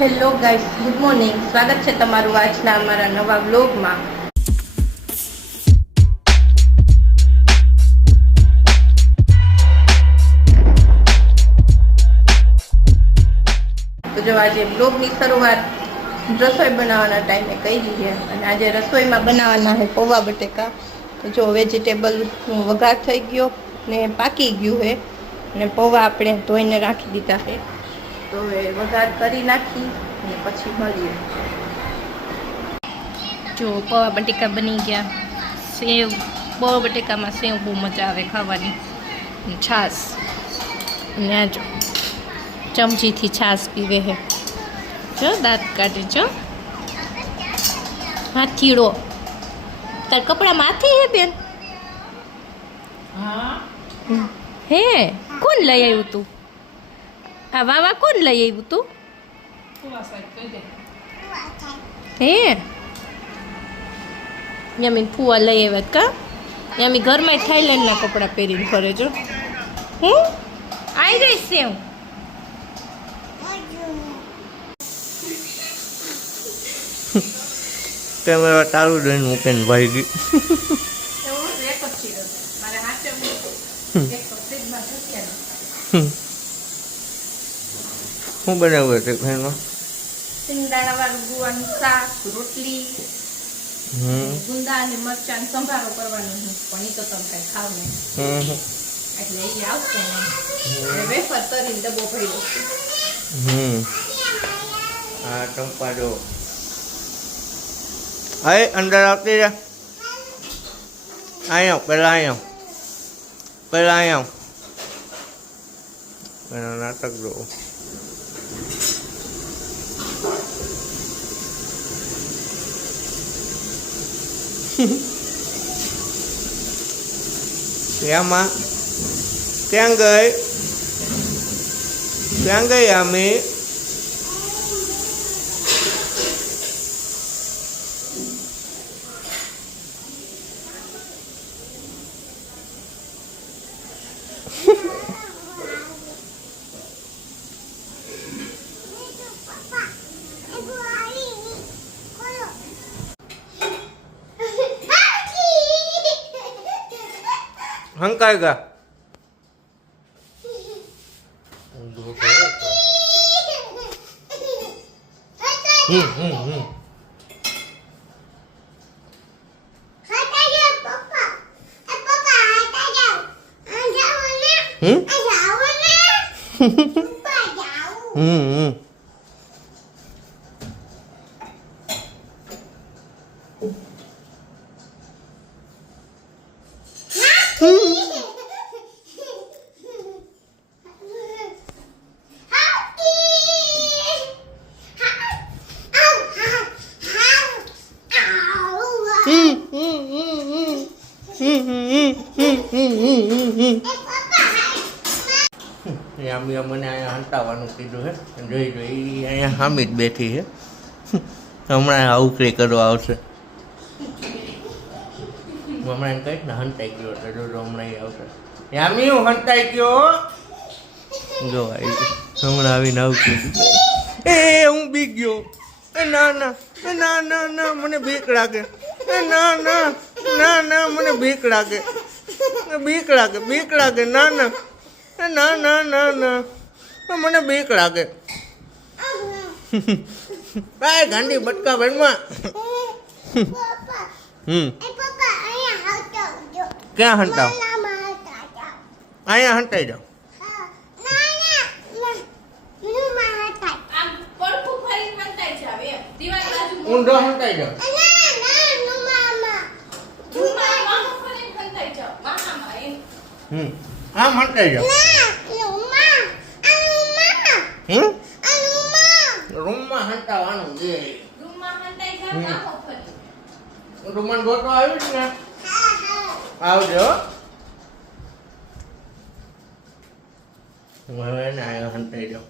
Hello guys, good morning. સ્વાગત છે તમારું આજના અમારા નવા વ્લોગમાં. તો જો આજે વ્લોગની શરૂઆત રસોઈ બનાવવાના ટાઈમે કરી છે અને આજે રસોઈમાં બનાવવાના છે પૌવા બટેકા. તો જો વેજીટેબલનો વઘાર થઈ ગયો ને પાકી ગયું છે અને પૌવા આપણે ધોઈને રાખી દીધા છે. તો એ વઘાર કરી નાખી અને પછી મળીએ. જો પૌવા બટેકા બની ગયા. સેવ પૌવા બટેકામાં સેવ બહુ મજા આવે ખાવાની. છાશ અને આ જો ચમચીથી છાશ પીવે છે. જો દાંત કાઢે છો. હાથીડો તાર કપડામાં હાથી હે બેન? હા હે કોણ લઈ આવ્યું તું? આ વાવા કોણ લઈ આવ્યું તું? હે યમી ફુવા લઈ આવ્યા કા? યમી ઘરમાં થાઈલેન્ડના કપડાં પહેરીને ફરે છો. હું આવી જઈશ સેવ. કેમેરા તારું જોઈને મૂકીને ભાઈ ગઈ. શું બનાવ્યું હતું ફેનમાં? સિંગદાણાવાળું ગુવાનું શાક, રોટલી, ગુંદા અને મરચાં સંભારો કરવાનો છે. પણ એ તો તમે કઈ ખાવ નહીં એટલે એ આવશે ને વેફર કરીને ડબ્બો ભર્યો. હા ચંપા જો આય અંદર આવતી રે. અહીંયા પેલા અહીંયા એના નાટક જો. Yama Tiang gay Yami हंकाएगा મને અહીંયા હંતાવાનું કીધું હે. જોઈ અહીંયા હામી જ બેઠી છે. હમણાં આઉકરી કરવા આવશે. હમણાં એમ કહીશ ને હંતાઈ ગયો એટલે જો હમણાં આવશે. યામી હું હંતાઈ ગયો જો હમણાં આવીને આવતી. એ હું બીક ગયો. એ ના ના ના ના ના મને બીક લાગે. એ ના ના ના ના મને બીક લાગે. બીક લાગે ના ના ના ના ના ના મને બીક લાગે. કાંઈ ગાંડી બટકા બનમાં. ક્યાં હંતાવ? અહીંયા હંતાઈ જાઓ. ઊંધો હંતાઈ જાઓ. આમ હંતાઈ જાઓ. રૂમમાં હંતાવાનું છે. રૂમમાં ગોતો આવ્યું છે ને? આવજો. હવે એને આવ્યો હંતાઈ જાઓ.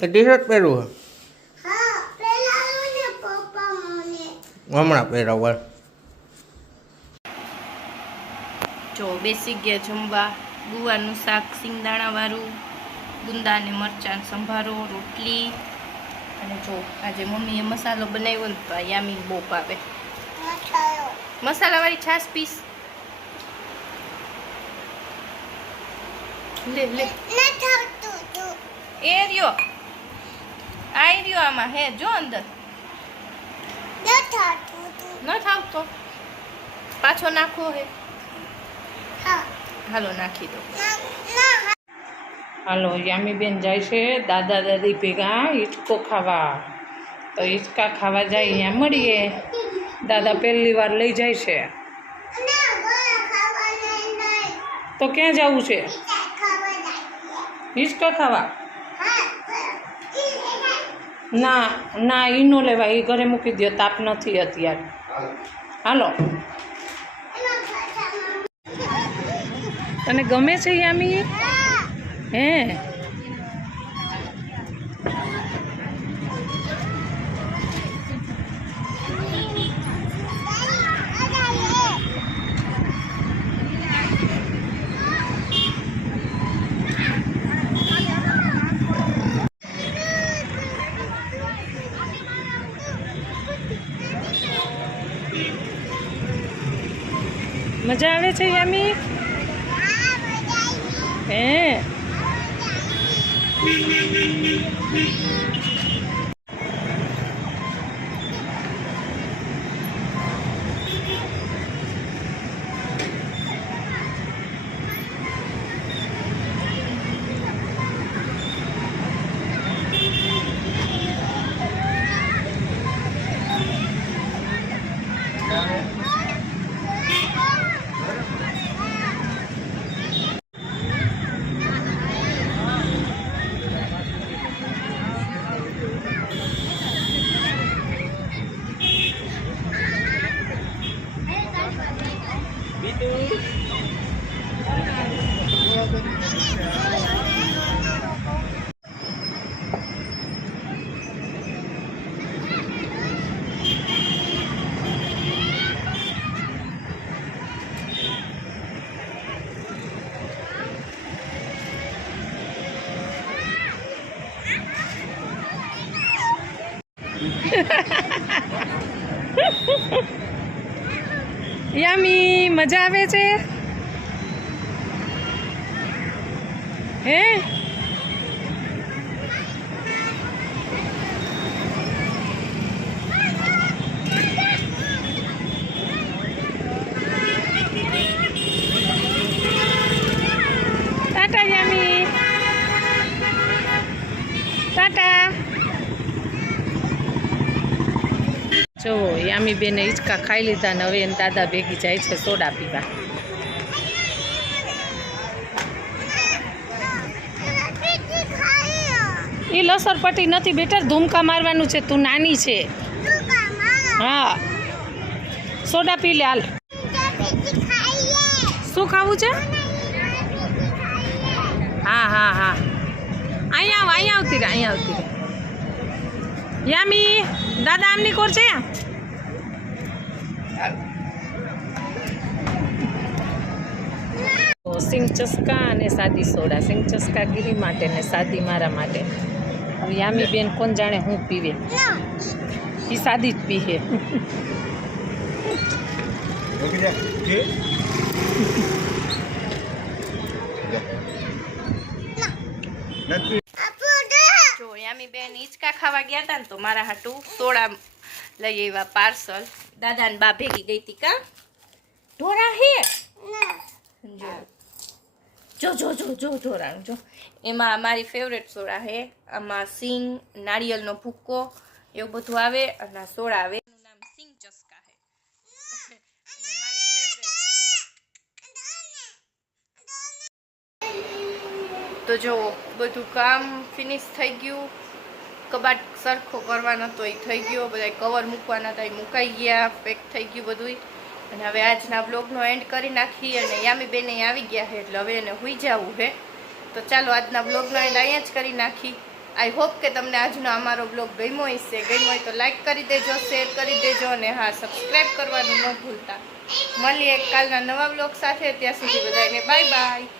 ટી શર્ટ પહેરવું હે? હમણાં પહેરાવ. જો બેસી ગયા જમવા. ગુવાનું શાક સિંગદાણાવાળું, ગુંદા અને મરચાં સંભારો, રોટલી. અને જો આજે મમ્મીએ મસાલો બનાવ્યો ને તો યામી બહુ ભાવે. મસાલાવાળી છાશ પીસ. લે લે એ રહ્યો આઈ રહ્યો આમાં હે જો અંદર ન થાવતો પાછો નાખવો હે. હાલો નાખી દો. હાલો યામીબેન જાય છે દાદા દાદી ભેગા હિંચકો ખાવા. તો હિંચકા ખાવા જાય અહીંયા મળીએ. દાદા પહેલી વાર લઈ જાય છે. તો ક્યાં જવું છે? હિંચકા ખાવા? ના ના ઈ નો લેવાય, એ ઘરે મૂકી દો, તાપ નથી અત્યારે. હાલો. તને ગમે છે યામી? હે મજા આવે છે યામી? હે યામી મજા આવે છે? હે ટાટા યામી, ટાટા. જો યામી બેને હિંચકા ખાઈ લીધા ને હવે એને દાદા ભેગી જાય છે સોડા પીવા. એ લસરપટ્ટી નથી બેટા, ધૂમકા મારવાનું છે, તું નાની છે. હા સોડા પી લે હાલ. શું ખાવું છે? હા હા હા અહીંયા આવતી રહે, અહીંયા આવતી રહે. યામી દાદા આમની કોર છે. સિંગ ચસ્કા અને સાદી સોડા. સિંગ ચસ્કા ગીરી માટે ને સાદી મારા માટે. હવે યામી બેન કોણ જાણે હું પીવે, એ સાદી જ પીએ. જો યામી બેન હિંચકા ખાવા ગયા હતા ને તો મારા હાટું સોડા લઈ આવ્યા પાર્સલ. દાદા ને બા ભેગી ગઈ હતી કા ઢોરા હે જો જો જો જો ઢોરાનું જો. એમાં મારી ફેવરેટ સોડા હે. આમાં સિંગ નારિયેળનો ભૂક્કો એવું બધું આવે અને આ સોડા આવે. એનું નામ સિંગ ચસ્કા હે. અને મારી ફેવરેટ. તો જો બધું કામ ફિનિશ થઈ ગયું. કબાટ સરખો કરવાનો તો એ થઈ ગયો. બધા કવર મૂકવાના હતા એ મુકાઈ ગયા, પેક થઈ ગયું બધું. અને હવે આજના બ્લોગનો એન્ડ કરી નાખી. અને યામી બેને આવી ગયા છે એટલે હવે એને હુઈ જવું છે. તો ચાલો આજના બ્લોગનો એન્ડ અહીંયા જ કરી નાખી. આઈ હોપ કે તમને આજનો અમારો બ્લોગ ગમ્યો હશે. ગમ્યો હોય તો લાઈક કરી દેજો, શેર કરી દેજો અને હા, સબસ્ક્રાઈબ કરવાનું ન ભૂલતા. મળીએ કાલના નવા બ્લોગ સાથે. ત્યાં સુધી બધાને બાય બાય.